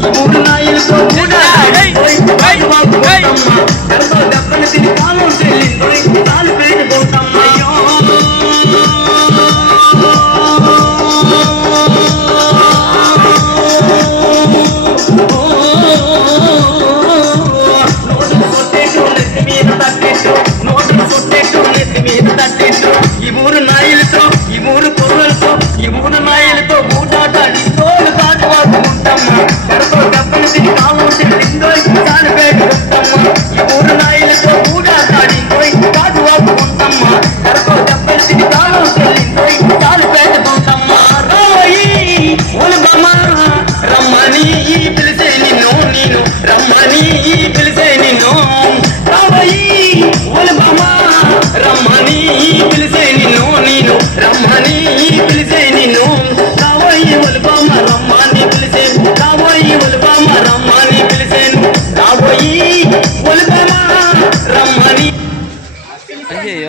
ఈ మూడు నాయలతో కూడా కడతో దెబ్బలు తిని కాలం చెల్లిందోయ్ తాను పేరుకుంటమ్మ ఈ మూడు నాయలతో ఈ మూడు పొరలతో ఈ మూడు నాయలతో ఊటాటాడి తోలు కాటువాడుకుంటమ్మ కడతో దెబ్బలు తిని కాలం చెల్లిందోయ్ తాను పేరుకుంటమ్మ ఈ మూడు నాయలతో ఊటాటాడి పోయి కాటువాడుకుంటమ్మ కడతో దెబ్బలు తిని కాలం చెల్లిందోయ్ తాను పేరుకుంటమ్మ రావయి ఒలబమ్మ రమ్మని పిలిచే నిన్ను నేను రమ్మని పిలిచే నిన్ను రావయి ఒలబమ్మ రమ్మని పిలిచే నిన్ను నేను రమ్మని పిలిచే నిన్ను రావయి ఒలబమ్మ రమ్మని పిలిచే రావయి ఒలబమ్మ రమ్మని పిలిచేను రావయి ఒలబమ్మ రమ్మని